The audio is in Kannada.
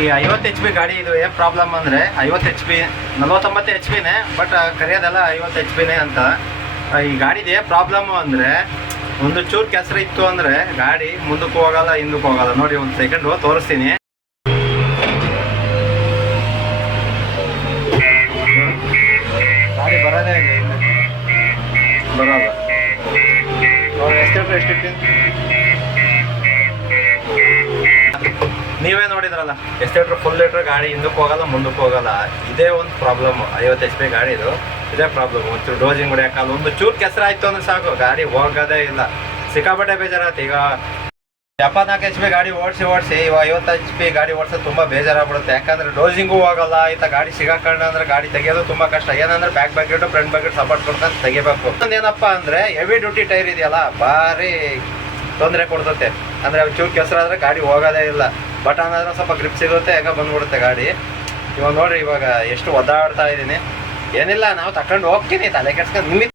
ಈ 50 HP ಗಾಡಿ ಇದು ಏನು ಪ್ರಾಬ್ಲಮ್ ಅಂದರೆ 50 HP 49 HP ಬಟ್ ಕರೆಯೋದೆಲ್ಲ 50 HP ಅಂತ. ಈ ಗಾಡಿದು ಏನು ಪ್ರಾಬ್ಲಮ್ಮು ಅಂದರೆ ಒಂದು ಚೂರು ಕೆಸರು ಇತ್ತು ಅಂದರೆ ಗಾಡಿ ಮುಂದಕ್ಕೂ ಹೋಗಲ್ಲ ಹಿಂದಕ್ಕೂ ಹೋಗಲ್ಲ. ನೋಡಿ ಒಂದು ಸೆಕೆಂಡು ತೋರಿಸ್ತೀನಿ. ಗಾಡಿ ಬರೋದೇ ಇಲ್ಲ, ಬರೋಲ್ಲ ನೋಡಿ. ಎಷ್ಟು ನೀವೇ ನೋಡಿದ್ರಲ್ಲ, ಎಷ್ಟು ಫುಲ್ ಲೀಟ್ರ್ ಗಾಡಿ ಹಿಂದಕ್ಕೆ ಹೋಗಲ್ಲ ಮುಂದಕ್ಕೆ ಹೋಗಲ್ಲ. ಇದೇ ಒಂದು ಪ್ರಾಬ್ಲಮ್ 50 HP ಗಾಡಿದು. ಇದೇ ಪ್ರಾಬ್ಲಮ್. ಒಂಚೂರು ಡೋಸಿಂಗ್ ಹೊಡಿಯೋಕ್ಕಲ್ಲ, ಒಂದು ಚೂರು ಕೆಸರು ಆಯ್ತು ಅಂದ್ರೆ ಸಾಕು ಗಾಡಿ ಹೋಗೋದೇ ಇಲ್ಲ. ಸಿಕ್ಕಾಪಟ್ಟೆ ಬೇಜಾರಾಯ್ತು. ಈಗ 74 HP ಗಾಡಿ ಓಡಿಸಿ ಇವಾಗ 50 HP ಗಾಡಿ ಓಡಿಸೋದು ತುಂಬ ಬೇಜಾರಾಗ್ಬಿಡುತ್ತೆ. ಯಾಕಂದ್ರೆ ಡೋಸಿಂಗು ಹೋಗಲ್ಲ. ಈತ ಗಾಡಿ ಸಿಗಾಕಂಡು ಅಂದ್ರೆ ಗಾಡಿ ತೆಗಿಯೋದು ತುಂಬ ಕಷ್ಟ. ಏನಂದ್ರೆ ಬ್ಯಾಕ್ ಬ್ಯಾಕೆಟು ಫ್ರಂಟ್ ಬ್ಯಾಕೆಟ್ ಸಪೋರ್ಟ್ ಕೊಡ್ಕೊಂಡು ತೆಗಿಬೇಕು. ಏನಪ್ಪ ಅಂದರೆ ಹೆವಿ ಡ್ಯೂಟಿ ಟೈರ್ ಇದೆಯಲ್ಲ, ಭಾರಿ ತೊಂದರೆ ಕೊಡ್ತತೆ. ಅಂದರೆ ಚೂರು ಕೆಸರಾದ್ರೆ ಗಾಡಿ ಹೋಗೋದೇ ಇಲ್ಲ. ಬಟನ್ ಆದ್ರೆ ಸ್ವಲ್ಪ ಗ್ರಿಪ್ ಸಿಗುತ್ತೆ, ಹೆಂಗ ಬಂದ್ಬಿಡುತ್ತೆ ಗಾಡಿ. ಇವಾಗ ನೋಡ್ರಿ, ಇವಾಗ ಎಷ್ಟು ಒದ್ದಾಡ್ತಾ ಇದ್ದೀನಿ. ಏನಿಲ್ಲ, ನಾವು ತಗೊಂಡು ಹೋಗ್ತೀನಿ, ತಲೆ ಕೆಡ್ಸ್ಕೊಂಡು ನಿಮಗೆ